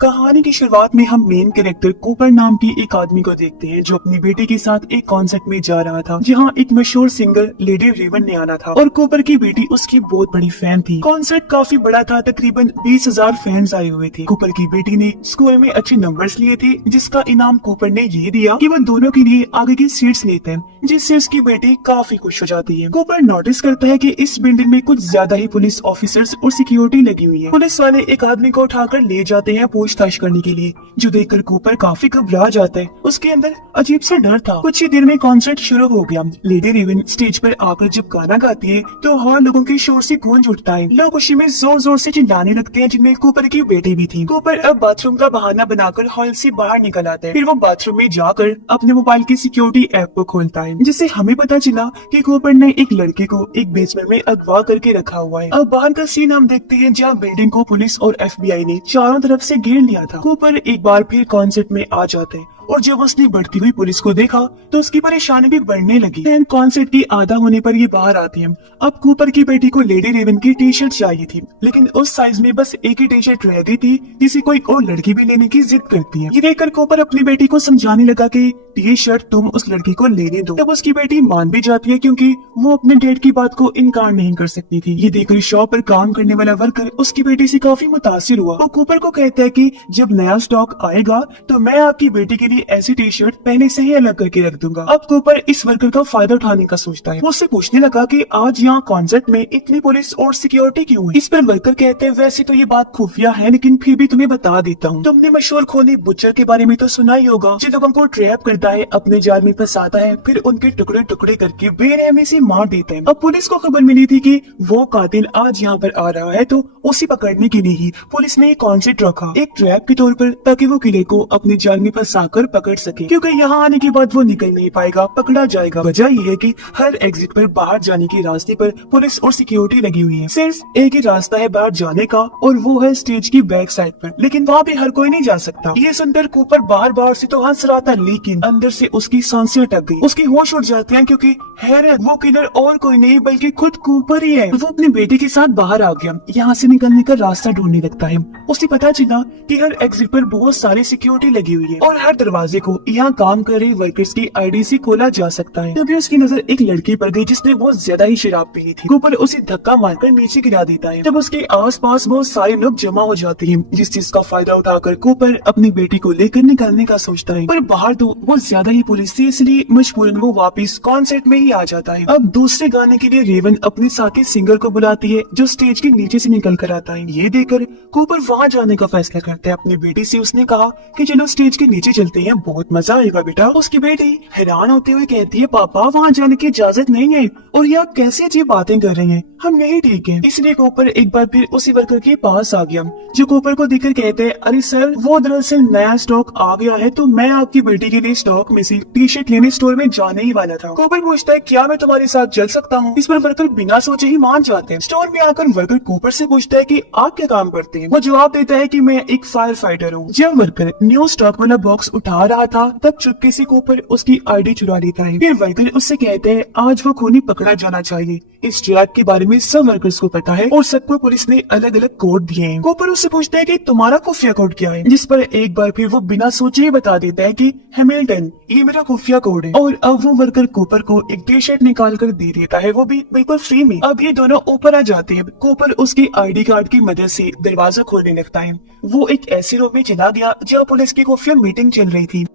कहानी की शुरुआत में हम मेन कैरेक्टर कूपर नाम की एक आदमी को देखते हैं जो अपनी बेटी के साथ एक कॉन्सर्ट में जा रहा था जहां एक मशहूर सिंगर लेडी रेवन ने आना था और कूपर की बेटी उसकी बहुत बड़ी फैन थी। कॉन्सर्ट काफी बड़ा था, तकरीबन 20,000 फैंस आए हुए थे। कूपर की बेटी ने स्कूल में अच्छे नंबर्स लिए थे जिसका इनाम कूपर ने ये दिया कि वो दोनों के लिए आगे की सीट्स लेते हैं, जिससे उसकी बेटी काफी खुश हो जाती है। कूपर नोटिस करता है कि इस बिल्डिंग में कुछ ज्यादा ही पुलिस ऑफिसर्स और सिक्योरिटी लगी हुई है। पुलिस वाले एक आदमी को उठाकर ले जाते हैं पूछताछ करने के लिए, जो देखकर कूपर काफी घबरा जाता है। उसके अंदर अजीब सा डर था। कुछ ही देर में कॉन्सर्ट शुरू हो गया। लेडी रेवन स्टेज पर आकर जब गाना गाती है तो हर लोगों के शोर से गूंज उठता है। लोग खुशी में जोर जोर से चिल्लाने लगते हैं, जिनमें कूपर की बेटी भी थी। कूपर अब बाथरूम का बहाना बनाकर हॉल से बाहर निकल आता है। फिर वो बाथरूम में जाकर अपने मोबाइल की सिक्योरिटी ऐप को खोलता है, जिससे हमें पता चला कि कूपर ने एक लड़के को एक बेसमेंट में अगवा करके रखा हुआ है। अब बाहर का सीन हम देखते हैं जहाँ बिल्डिंग को पुलिस और FBI ने चारों तरफ से घेर लिया था। कूपर एक बार फिर कॉन्सर्ट में आ जाते हैं और जब उसने बढ़ती हुई पुलिस को देखा तो उसकी परेशानी भी बढ़ने लगी। कॉन्सर्ट की आधा होने पर ये बाहर आती है। अब कूपर की बेटी को लेडी रेवन की टी-शर्ट चाहिए थी, लेकिन उस साइज में बस एक ही टी-शर्ट रह गई थी, जिसे कोई और लड़की भी लेने की जिद करती है। ये देखकर कूपर अपनी बेटी को समझाने लगा कि टी-शर्ट तुम उस लड़की को लेने दो। तब उसकी बेटी मान भी जाती है क्योंकि वो अपने डेट की बात को इनकार नहीं कर सकती थी। ये देखकर शॉप पर काम करने वाला वर्कर उसकी बेटी से काफी मुतासिर हुआ। वो कूपर को कहता है कि जब नया स्टॉक आएगा तो मैं आपकी बेटी के लिए ऐसी टी-शर्ट पहले से ही अलग करके रख दूंगा। अब कूपर इस वर्कर का फायदा उठाने का सोचता है। वो उससे पूछने लगा कि आज यहाँ कॉन्सर्ट में इतनी पुलिस और सिक्योरिटी क्यों है। इस पर वर्कर कहते हैं वैसे तो ये बात खुफिया है, लेकिन फिर भी तुम्हें बता देता हूँ। तुमने मशहूर खूनी बुचर के बारे में तो सुना ही होगा, जो लोगों को ट्रैप करता है, अपने जाल में फंसाता है, फिर उनके टुकड़े टुकड़े करके बेरहमी से मार देता है। अब पुलिस को खबर मिली थी कि वो कातिल आज यहाँ पर आ रहा है, तो उसे पकड़ने के लिए ही पुलिस ने कॉन्सर्ट रखा एक ट्रैप के तौर पर, ताकि वो किले को अपने जाल में फंसाकर पकड़ सके, क्योंकि यहाँ आने के बाद वो निकल नहीं पाएगा, पकड़ा जाएगा। वजह ये है कि हर एग्जिट पर बाहर जाने के रास्ते पर पुलिस और सिक्योरिटी लगी हुई है। सिर्फ एक ही रास्ता है बाहर जाने का और वो है स्टेज की बैक साइड पर, लेकिन वहाँ पे हर कोई नहीं जा सकता। ये सुनकर कूपर बाहर से तो हंस रहा था, लेकिन अंदर से उसकी सांसें अटक गई। उसकी होश उड़ जाते हैं क्योंकि हैरत वो किलर और कोई नहीं बल्कि खुद कूपर ही है। वो अपनी बेटी के साथ बाहर आ गया, यहाँ से निकलने का रास्ता ढूंढने लगता है। उसे पता चला कि हर एग्जिट पर बहुत सारी सिक्योरिटी लगी हुई है और हर दरवाजे को यहाँ काम कर रहे वर्कर्स की ID से खोला जा सकता है। तभी उसकी नजर एक लड़की पर गई जिसने बहुत ज्यादा ही शराब पी ली थी। कूपर उसे धक्का मारकर नीचे गिरा देता है। तब उसके आसपास बहुत सारे लोग जमा हो जाते हैं, जिस चीज का फायदा उठाकर कूपर अपनी बेटी को लेकर निकलने का सोचता है। पर बाहर तो बहुत ज्यादा ही पुलिस थी, इसलिए मजबूरन वो वापस कॉन्सर्ट में ही आ जाता है। अब दूसरे गाने के लिए रेवन अपने साथी सिंगर को बुलाती है, जो स्टेज के नीचे से निकल कर आता है। ये देखकर कूपर वहाँ जाने का फैसला करता है। अपनी बेटी से उसने कहा कि चलो स्टेज के नीचे चलते हैं, बहुत मजा आएगा बेटा। उसकी बेटी हैरान होते हुए कहती है पापा वहाँ जाने की इजाजत नहीं है, और ये आप कैसे अजीब बातें कर रहे हैं, हम यही ठीक है। इसलिए कूपर एक बार फिर उसी वर्कर के पास आ गया, जो कूपर को देखकर कहते हैं अरे सर वो दरअसल नया स्टॉक आ गया है, तो मैं आपकी बेटी के लिए स्टॉक में से टी-शर्ट लेने स्टोर में जाने ही वाला था। कूपर पूछता है क्या मैं तुम्हारे साथ चल सकता हूँ। इस पर वर्कर बिना सोचे ही मान जाते हैं। स्टोर में आकर वर्कर कूपर से पूछता है कि आप क्या काम करते हैं। वो जवाब देता है कि मैं एक फायर फाइटर हूँ। जब वर्कर न्यू स्टॉक वाला बॉक्स उठा रहा था तब चुपके से कूपर उसकी ID चुरा लेता है। फिर वर्कर उससे कहते हैं आज वो खूनी पकड़ा जाना चाहिए। इस ट्रैप के बारे में सब वर्कर्स को पता है और सबको पुलिस ने अलग अलग कोड दिए हैं। कूपर उससे पूछता है कि तुम्हारा खुफिया कोड क्या है, जिस पर एक बार फिर वो बिना सोचे ही बता देता है कि हैमिल्टन ये मेरा खुफिया कोड है। और अब वो वर्कर कूपर को एक टी-शर्ट निकाल कर दे देता है, वो भी बिल्कुल फ्री में। अब ये दोनों ऊपर आ जाते हैं। कूपर उसकी ID कार्ड की मदद से दरवाजा खोलने लगता है। वो एक ऐसे रूम में चला गया जहाँ पुलिस की खुफिया मीटिंग चल रही थी।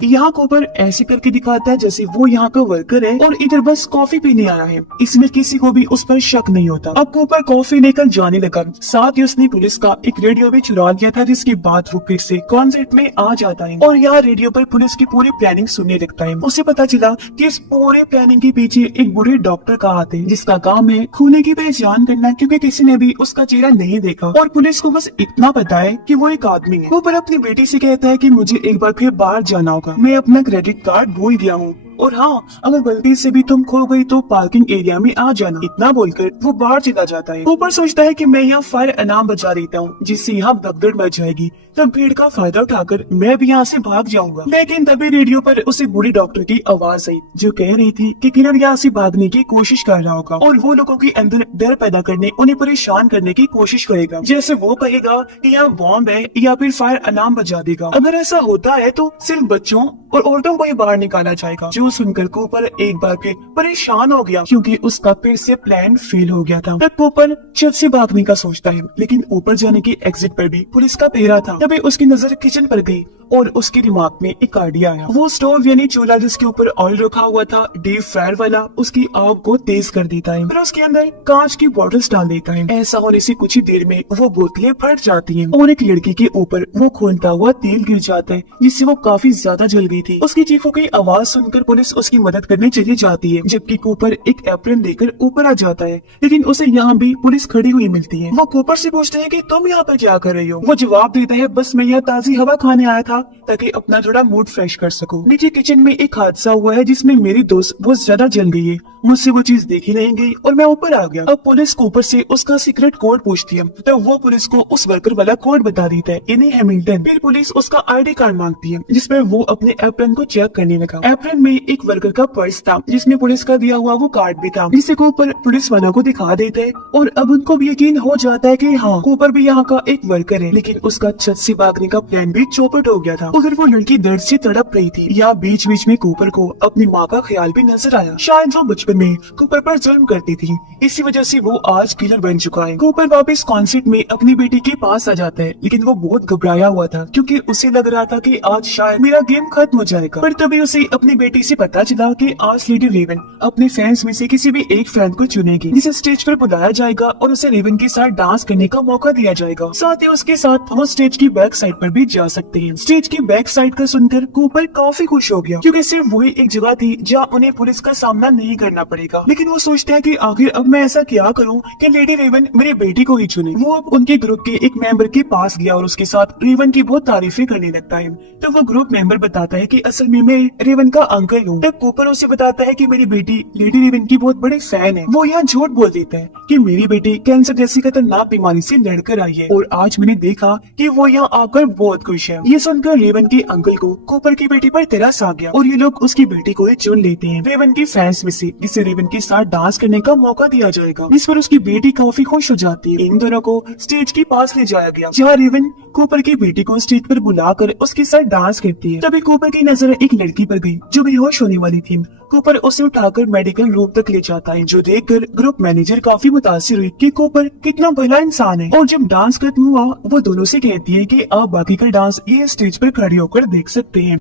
यहाँ कूपर ऐसे करके दिखाता है जैसे वो यहाँ का वर्कर है और इधर बस कॉफी पीने आया है। इसमें किसी को भी उस पर शक नहीं होता। अब कूपर कॉफी लेकर जाने लगा, साथ ही उसने पुलिस का एक रेडियो भी चुरा लिया था, जिसके बाद वो फिर से कॉन्सर्ट में आ जाता है और यहाँ रेडियो पर पुलिस की पूरी प्लानिंग सुनने लगता है। उसे पता चला कि इस पूरे प्लानिंग के पीछे एक बूढ़े डॉक्टर का हाथ है, जिसका काम है खूनी की पहचान करना, क्योंकि किसी ने भी उसका चेहरा नहीं देखा और पुलिस को बस इतना पता है कि वो एक आदमी है। कूपर अपनी बेटी से कहता है कि मुझे एक बार फिर बाहर जाना होगा, मैं अपना क्रेडिट कार्ड भूल गया हूँ। और हाँ, अगर गलती से भी तुम खो गई तो पार्किंग एरिया में आ जाना। इतना बोलकर वो बाहर चला जाता है। कूपर सोचता है कि मैं यहाँ फायर अलार्म बजा देता हूँ जिससे यहाँ भगदड़ मच जाएगी, तब भीड़ का फायदा उठाकर मैं भी यहाँ से भाग जाऊंगा। लेकिन तभी रेडियो पर उसे बूढ़ी डॉक्टर की आवाज आई जो कह रही थी कि किलर यहाँ से भागने की कोशिश कर रहा होगा और वो लोगों के अंदर डर पैदा करने, उन्हें परेशान करने की कोशिश करेगा। जैसे वो कहेगा कि यहाँ बॉम्ब है या फिर फायर अलार्म बजा देगा। अगर ऐसा होता है तो सिर्फ बच्चों और औरतों को ही बाहर निकाला जाएगा। जो सुनकर कूपर एक बार फिर परेशान हो गया क्योंकि उसका फिर से प्लान फेल हो गया था। तब कूपर छत से भागने का सोचता है, लेकिन ऊपर जाने के एग्जिट पर भी पुलिस का पहरा था। तभी उसकी नजर किचन पर गई और उसके दिमाग में एक आइडिया आया। वो स्टोव यानी चूल्हा जिसके ऊपर ऑयल रखा हुआ था डीप फ्रायर वाला, उसकी आग को तेज कर देता है, फिर उसके अंदर कांच की बॉटल्स डाल देता है। ऐसा होने से कुछ ही देर में वो बोतलें फट जाती हैं और एक लड़की के ऊपर वो खोलता हुआ तेल गिर जाता है जिससे वो काफी ज्यादा जल गई थी। उसकी चीखों की आवाज सुनकर पुलिस उसकी मदद करने चली जाती है, जबकि कूपर एक एप्रन लेकर ऊपर आ जाता है, लेकिन उसे यहाँ भी पुलिस खड़ी हुई मिलती है। वो कूपर से पूछते हैं कि तुम यहाँ पर क्या कर रही हो? वो जवाब देता है, बस मैं यहाँ ताजी हवा खाने आया था ताकि अपना थोड़ा मूड फ्रेश कर सकूं। नीचे किचन में एक हादसा हुआ है जिसमें मेरी दोस्त बहुत ज्यादा जल गई है, मुझसे वो चीज देखी नहीं गई और मैं ऊपर आ गया। अब पुलिस कूपर से उसका सीक्रेट कोड पूछती है, तो वो पुलिस को उस वर्कर वाला कोड बता देता है, इन्हीं हैमिल्टन। फिर पुलिस उसका आईडी कार्ड मांगती है जिसमें वो अपने एप्रन को चेक करने लगा। एप्रन में एक वर्कर का पर्स था जिसमें पुलिस का दिया हुआ वो कार्ड भी था, जिसे कूपर पुलिस वालों को दिखा देता है और अब उनको भी यकीन हो जाता है कि हाँ, कूपर भी यहाँ का एक वर्कर है। लेकिन उसका छत से भागने का प्लान भी चौपट हो गया था। उधर वो लड़की दर्द से तड़प रही थी। या बीच बीच में कूपर को अपनी माँ का ख्याल भी नजर आया। शायद वो बचपन में कूपर पर जुल्म करती थी, इसी वजह से वो आज किलर बन चुका है। कूपर वापस कॉन्सर्ट में अपनी बेटी के पास आ जाता है, लेकिन वो बहुत घबराया हुआ था क्योंकि उसे लग रहा था कि आज शायद मेरा गेम खत्म हो जाएगा। पर तभी उसे अपनी बेटी से पता चला कि आज लेडी रेवन अपने फैंस में से किसी भी एक फैन को चुनेगी जिसे स्टेज पर बुलाया जाएगा और उसे रेवन के साथ डांस करने का मौका दिया जाएगा। साथ ही उसके साथ वो स्टेज की बैक साइड पर भी जा सकते हैं। स्टेज की बैक साइड का सुनकर कूपर काफी खुश हो गया क्योंकि सिर्फ वही एक जगह थी जहाँ उन्हें पुलिस का सामना नहीं करना पड़ेगा। लेकिन वो सोचते हैं कि आखिर अब मैं ऐसा क्या करूं कि लेडी रेवन मेरी बेटी को ही चुने। वो अब उनके ग्रुप के एक मेंबर के पास गया और उसके साथ रेवन की बहुत तारीफें करने लगता है। तो वो ग्रुप मेंबर बताता है कि असल में मैं रेवन का अंकल हूँ। तब कूपर उसे बताता है कि मेरी बेटी लेडी रेवन की बहुत बड़ी फैन है। वो यहाँ झूठ बोल देता है कि मेरी बेटी कैंसर जैसी खतरनाक बीमारी से लड़कर आई है और आज मैंने देखा कि वो यहाँ आकर बहुत खुश है। ये सुनकर रेवन के अंकल को कूपर की बेटी पर तरस आ गया और ये लोग उसकी बेटी को ही चुन लेते हैं रेवन की फैंस में से, जिसे रेवन के साथ डांस करने का मौका दिया जाएगा। इस पर उसकी बेटी काफी खुश हो जाती है। इन दोनों को स्टेज के पास ले जाया गया जहाँ रेवन कूपर की बेटी को स्टेज पर बुलाकर उसके साथ डांस करती है। तभी कूपर की नजर एक लड़की पर गई जो बेहोश होने वाली थी। कूपर उसे उठाकर मेडिकल रूम तक ले जाता है, जो देखकर ग्रुप मैनेजर काफी मुतासिर हुई कि कूपर कितना भला इंसान है। और जब डांस खत्म हुआ वो दोनों से कहती है कि आप बाकी का डांस ये स्टेज पर खड़े होकर देख सकते हैं।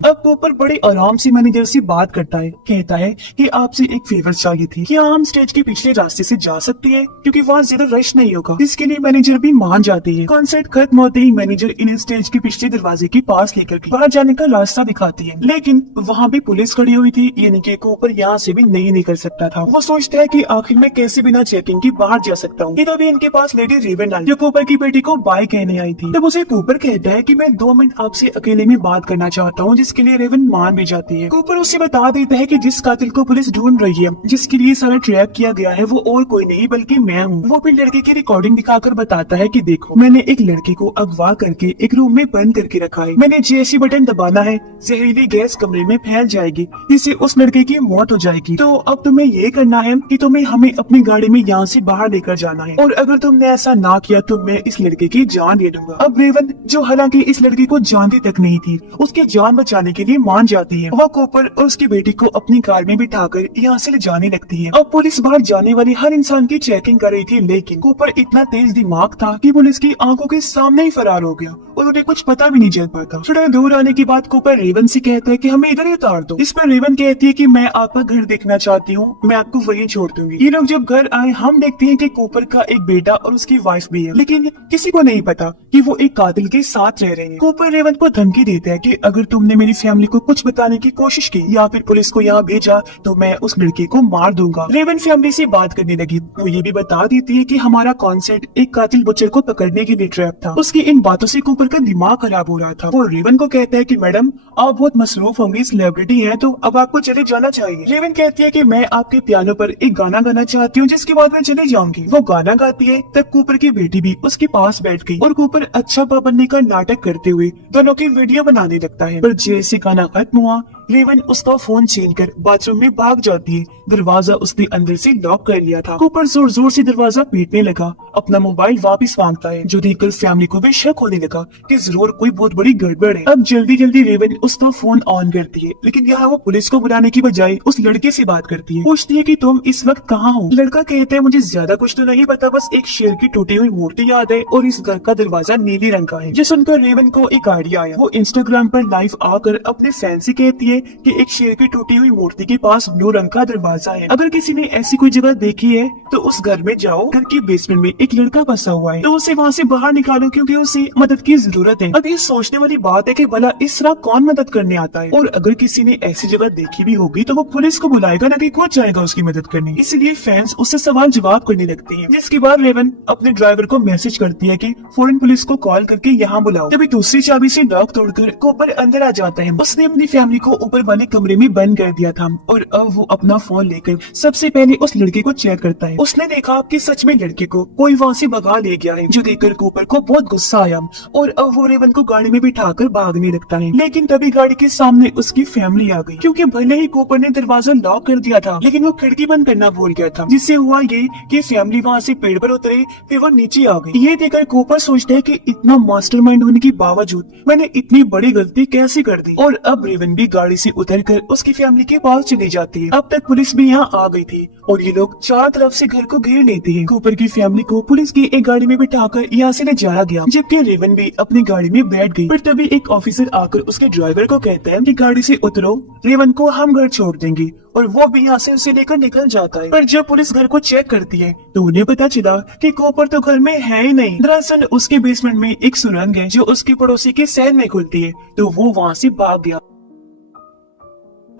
अब कूपर बड़े आराम से मैनेजर से बात करता है, कहता है कि आपसे एक फेवर चाहिए थी, क्या हम स्टेज के पिछले रास्ते से जा सकते हैं क्योंकि वहाँ ज्यादा रश नहीं होगा। इसके लिए मैनेजर भी मान जाती है। कॉन्सर्ट खत्म होते ही मैनेजर इन्हें स्टेज के पिछले दरवाजे के पास लेकर बाहर जाने का रास्ता दिखाती है, लेकिन वहाँ भी पुलिस खड़ी हुई थी, यानी कि कूपर यहाँ से भी नहीं निकल सकता था। वो सोचता है कि आखिर में कैसे बिना चेकिंग के बाहर जा सकता हूँ। तभी इनके पास लेडी रेवन आई जो कूपर की बेटी को बाय कहने आई थी। तब उसे कूपर कहता है कि मैं 2 मिनट आपसे अकेले में बात करना चाहता हूँ, जिसके लिए रेवन मान भी जाती है। कूपर उसे बता देता है कि जिस कातिल को पुलिस ढूंढ रही है, जिसके लिए सारा ट्रैप किया गया है, वो और कोई नहीं बल्कि मैं हूँ। वो फिर लड़के की रिकॉर्डिंग दिखाकर बताता है कि देखो, मैंने एक लड़के को अगवा करके एक रूम में बंद करके रखा है। मैंने जैसे बटन दबाना है जहरीली गैस कमरे में फैल जाएगी, जिससे उस लड़के की मौत हो जाएगी। तो अब तुम्हें ये करना है कि तुम्हें हमें अपनी गाड़ी में यहाँ से बाहर लेकर जाना है, और अगर तुमने ऐसा ना किया तो मैं इस लड़के की जान ले लूंगा। अब रेवन, जो हालांकि इस लड़के को जानती तक नहीं थी, उसकी जान बचाने के लिए मान जाती है। वह कूपर और उसकी बेटी को अपनी कार में बिठाकर यहाँ से ले जाने लगती है। अब पुलिस बाहर जाने वाले हर इंसान की चेकिंग कर रही थी, लेकिन कूपर इतना तेज दिमाग था कि पुलिस की आंखों के सामने ही फरार हो गया और उन्हें कुछ पता भी नहीं चल पाता। थोड़ा दूर आने के बाद कूपर रेवन से कहता है कि हमें इधर ही उतार दो। इस पर रेवन कहती है कि मैं आपका घर देखना चाहती हूँ, मैं आपको वहीं छोड़ दूंगी। ये लोग जब घर आए, हम देखते हैं कि कूपर का एक बेटा और उसकी वाइफ भी है, लेकिन किसी को नहीं पता कि वो एक कातिल के साथ रह रहे हैं। कूपर रेवन को धमकी देता है कि अगर तुमने मेरी फैमिली को कुछ बताने की कोशिश की या फिर पुलिस को यहाँ भेजा तो मैं उस लड़के को मार दूंगा। रेवन फैमिली से बात करने लगी। वो ये भी बता देती है कि हमारा कॉन्सेप्ट एक कातिल बुचर को पकड़ने के लिए ट्रैप था। उसकी इन बातों से कूपर का दिमाग खराब हो रहा था। वो रेवन को कहता है कि मैडम आप बहुत मसरूफ होंगी, सेलिब्रिटी हैं, तो अब आपको चले जाना चाहिए। रेवन कहती है कि मैं आपके पियानो पर एक गाना गाना चाहती हूँ जिसके बाद मैं चली जाऊंगी। वो गाना गाती है तब कूपर की बेटी भी उसके पास बैठ गई और कूपर अच्छा पापा बनने का नाटक करते हुए दोनों की वीडियो बनाने लगता है। पर जैसे गाना खत्म हुआ रेवन उसका फोन छीन कर बाथरूम में भाग जाती है। दरवाजा उसने अंदर से लॉक कर लिया था। कूपर जोर जोर से दरवाजा पीटने लगा, अपना मोबाइल वापस मांगता है, जो देखकर फैमिली को भी शक होने लगा कि जरूर कोई बहुत बड़ी गड़बड़ है। अब जल्दी जल्दी रेवन उसका फोन ऑन करती है, लेकिन यहाँ वो पुलिस को बुलाने की बजाय उस लड़के से बात करती है। पूछती है कि तुम इस वक्त कहाँ हो। लड़का कहता है मुझे ज्यादा कुछ तो नहीं पता, बस एक शेर की टूटी हुई मूर्ति याद है और इस घर का दरवाजा नीले रंग का है। जो सुनकर रेवन को एक आइडिया आया। वो इंस्टाग्राम पर लाइव आकर अपने फैन से कहती है कि एक शेर की टूटी हुई मूर्ति के पास ब्लू रंग का दरवाजा है, अगर किसी ने ऐसी कोई जगह देखी है तो उस घर में जाओ, घर के बेसमेंट में एक लड़का फंसा हुआ है तो उसे वहाँ से बाहर निकालो क्योंकि उसे मदद की जरूरत है। अब ये सोचने वाली बात है कि भला इस तरह कौन मदद करने आता है, और अगर किसी ने ऐसी जगह देखी भी होगी तो वो पुलिस को बुलाएगा ना कि खुद जाएगा उसकी मदद करने। इसलिए फैंस उससे सवाल जवाब करने लगते हैं, जिसके बाद रेवन अपने ड्राइवर को मैसेज करती है कि फौरन पुलिस को कॉल करके यहाँ बुलाओ। तभी दूसरी चाबी से लॉक तोड़कर कूपर अंदर आ जाता है। उसने अपनी फैमिली को ऊपर वाले कमरे में बंद कर दिया था और अब वो अपना फोन लेकर सबसे पहले उस लड़के को चेक करता है। उसने देखा कि सच में लड़के को कोई वहाँ से भगा ले गया है, जो देखकर कूपर को बहुत गुस्सा आया और अब वो रेवन को गाड़ी में बिठाकर भागने लगता है। लेकिन तभी गाड़ी के सामने उसकी फैमिली आ गई, क्योंकि भले ही कूपर ने दरवाजा लॉक कर दिया था लेकिन वो खिड़की बंद करना भूल गया था, जिससे हुआ ये कि फैमिली वहाँ से पेड़ पर उतरे फिर वो नीचे आ गई। ये देखकर कूपर सोचता है कि इतना मास्टरमाइंड होने के बावजूद मैंने इतनी बड़ी गलती कैसे कर दी। और अब रेवन भी गाड़ी से उतरकर उसकी फैमिली के पास चली जाती है। अब तक पुलिस भी यहाँ आ गई थी और ये लोग चारों तरफ से घर को घेर लेते हैं। कूपर की फैमिली को पुलिस की एक गाड़ी में बिठाकर यहाँ से ले जाया गया, जबकि रेवन भी अपनी गाड़ी में बैठ गई। पर तभी एक ऑफिसर आकर उसके ड्राइवर को कहता है कि गाड़ी से उतरो, रेवन को हम घर छोड़ देंगे, और वो भी यहाँ से उसे लेकर निकल जाता है। पर जब पुलिस घर को चेक करती है तो उन्हें पता चला कि कूपर तो घर में है ही नहीं। दरअसल उसके बेसमेंट में एक सुरंग है जो उसके पड़ोसी के सहन में खुलती है, तो वो वहाँ से भाग गया।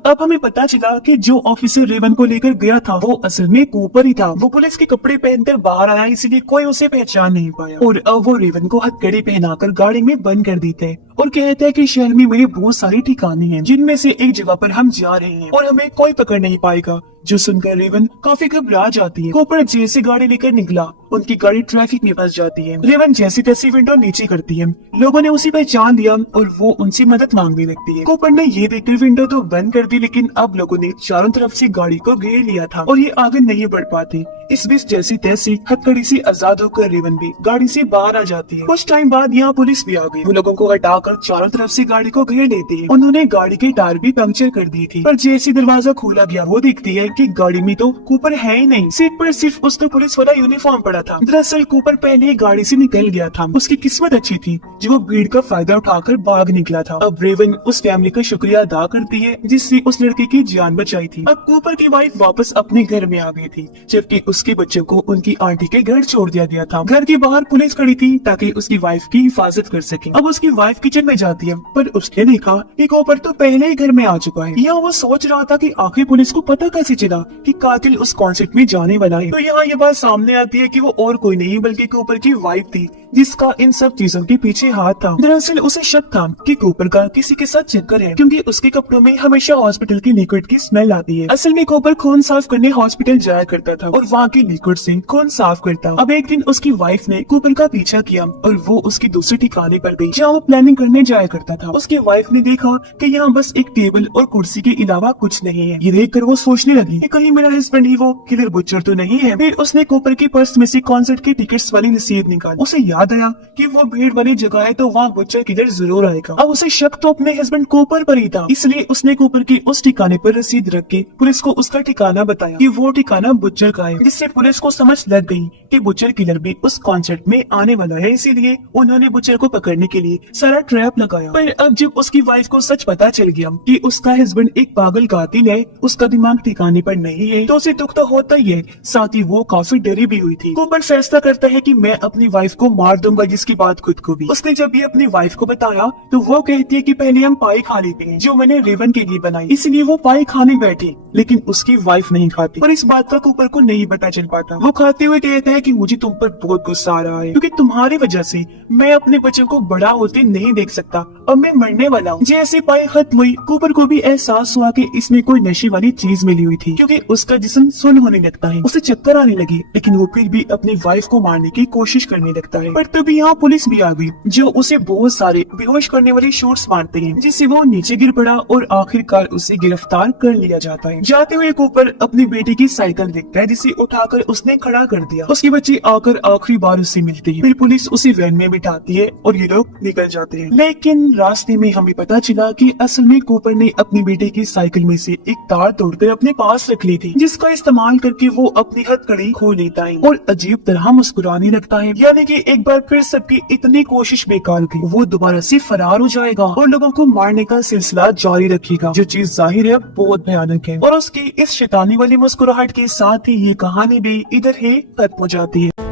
अब हमें पता चला कि जो ऑफिसर रेवन को लेकर गया था वो असल में कूपर ही था। वो पुलिस के कपड़े पहनकर बाहर आया, इसलिए कोई उसे पहचान नहीं पाया और अब वो रेवन को हथकड़ी पहनाकर गाड़ी में बंद कर देते हैं और कहते हैं कि शहर में मेरे बहुत सारे ठिकाने हैं जिनमें से एक जगह पर हम जा रहे हैं और हमें कोई पकड़ नहीं पाएगा। जो सुनकर रेवन काफी घबरा जाती है। कूपर जैसे गाड़ी लेकर निकला, उनकी गाड़ी ट्रैफिक में फंस जाती है। रेवन जैसी तैसी विंडो नीचे करती है, लोगों ने उसे पहचान लिया और वो उनसे मदद मांगने लगती है। कूपर ने ये देखकर विंडो तो बंद कर दी, लेकिन अब लोगों ने चारों तरफ से गाड़ी को घेर लिया था और ये आगे नहीं बढ़ पाती। इस बीच जैसी तैसी हथकड़ी से आजाद होकर रेवन भी गाड़ी से बाहर आ जाती है। कुछ टाइम बाद यहाँ पुलिस भी आ गई। वो लोगों को हटाकर चारों तरफ से गाड़ी को घेर लेती है। उन्होंने गाड़ी के टायर भी पंक्चर कर दी थी, पर जैसे दरवाजा खोला गया वो देखती है कि गाड़ी में तो कूपर है ही नहीं। सीट पर सिर्फ उसका पुलिस वाला यूनिफॉर्म पड़ा था। दरअसल कूपर पहले ही गाड़ी से निकल गया था। उसकी किस्मत अच्छी थी जो वो भीड़ का फायदा उठाकर भाग निकला था। अब रेवन उस फैमिली का शुक्रिया अदा करती है जिससे उस लड़के की जान बचाई थी। अब कूपर की वाइफ वापस अपने घर में आ गई थी, जबकि उसके बच्चों को उनकी आंटी के घर छोड़ दिया गया था। घर के बाहर पुलिस खड़ी थी ताकि उसकी वाइफ की हिफाजत कर सके। अब उसकी वाइफ किचन में जाती है, पर उसने देखा कि कूपर तो पहले ही घर में आ चुका है। यहाँ वो सोच रहा था कि आखिर पुलिस को पता कैसे चला कि कातिल उस कॉन्सर्ट में जाने वाला है। तो यहाँ ये बात सामने आती है कि वो और कोई नहीं बल्कि कूपर की वाइफ थी जिसका इन सब चीजों के पीछे हाथ था। दरअसल उसे शक था कि कूपर का किसी के साथ चक्कर है, क्योंकि उसके कपड़ों में हमेशा हॉस्पिटल की लिक्विड की स्मेल आती है। असल में कूपर खून साफ करने हॉस्पिटल जाया करता था और वहाँ की लिक्विड से खून साफ करता। अब एक दिन उसकी वाइफ ने कूपर का पीछा किया और वो उसके दूसरे ठिकाने पर गई जहाँ वो प्लानिंग करने जाया करता था। उसकी वाइफ ने देखा कि यहाँ बस एक टेबल और कुर्सी के अलावा कुछ नहीं है। ये देखकर वो सोचने लगी कि कहीं मेरा हस्बैंड ही वो किलर बुचर तो नहीं है। फिर उसने कूपर के पर्स में से कॉन्सर्ट के टिकट्स वाली रसीद निकाली। उसे याद आया कि वो भीड़ वाली जगह है तो वहाँ बुचर किलर जरूर आएगा। अब उसे शक तो अपने हस्बैंड कूपर पर ही था, इसलिए उसने कूपर की उस ठिकाने पर रसीद रख के पुलिस को उसका ठिकाना बताया कि वो ठिकाना बुचर का है, जिससे पुलिस को समझ लग गई कि बुचर किलर भी उस कॉन्सर्ट में आने वाला है। इसीलिए उन्होंने बुचर को पकड़ने के लिए सारा ट्रैप लगाया। पर अब जब उसकी वाइफ को सच पता चल गया कि उसका हस्बैंड एक पागल कातिल है, उसका दिमाग ठिकाने पर नहीं है, तो उसे दुख तो होता ही है, साथ ही वो काफी डरी भी हुई थी। कूपर फैसला करता है कि मैं अपनी वाइफ को मार मार दूंगा जिसकी बात खुद को भी। उसने जब ये अपनी वाइफ को बताया तो वो कहती है कि पहले हम पाई खा लेते हैं जो मैंने रेवन के लिए बनाई, इसलिए वो पाई खाने बैठी, लेकिन उसकी वाइफ नहीं खाती और इस बात का कूपर को नहीं पता चल पाता। वो खाते हुए कहता है कि मुझे तुम पर बहुत गुस्सा आ रहा है क्योंकि तुम्हारी वजह से मैं अपने बच्चों को बड़ा होते नहीं देख सकता और मैं मरने वाला हूँ। जैसे पाई खत्म हुई कूपर को भी एहसास हुआ कि इसमें कोई नशे वाली चीज मिली हुई थी क्योंकि उसका जिस्म सुन्न होने लगता है, उसे चक्कर आने लगी, लेकिन वो फिर भी अपनी वाइफ को मारने की कोशिश करने लगता है। पर तभी यहाँ पुलिस भी आ गई जो उसे बहुत सारे बेहोश करने वाले शॉट्स मारते हैं जिससे वो नीचे गिर पड़ा और आखिरकार उसे गिरफ्तार कर लिया जाता है। जाते हुए कूपर अपनी बेटी की साइकिल देखता है जिसे उठाकर उसने खड़ा कर दिया। उसके बच्चे आकर आखिरी बार उससे मिलते हैं, फिर पुलिस उसे वैन में बिठाती है और ये लोग निकल जाते हैं। लेकिन रास्ते में हमें पता चला कि असल में कूपर ने अपनी बेटी की साइकिल में से एक तार तोड़कर अपने पास रख ली थी जिसका इस्तेमाल करके वो अपनी हथकड़ी खो लेता है और अजीब तरह मुस्कुराने लगता है, यानी कि एक बार फिर सबकी इतनी कोशिश बेकार गई, वो दोबारा से फरार हो जाएगा और लोगों को मारने का सिलसिला जारी रखेगा, जो चीज जाहिर है बहुत भयानक है। और उसकी इस शैतानी वाली मुस्कुराहट के साथ ही ये कहानी भी इधर ही खत्म हो जाती है।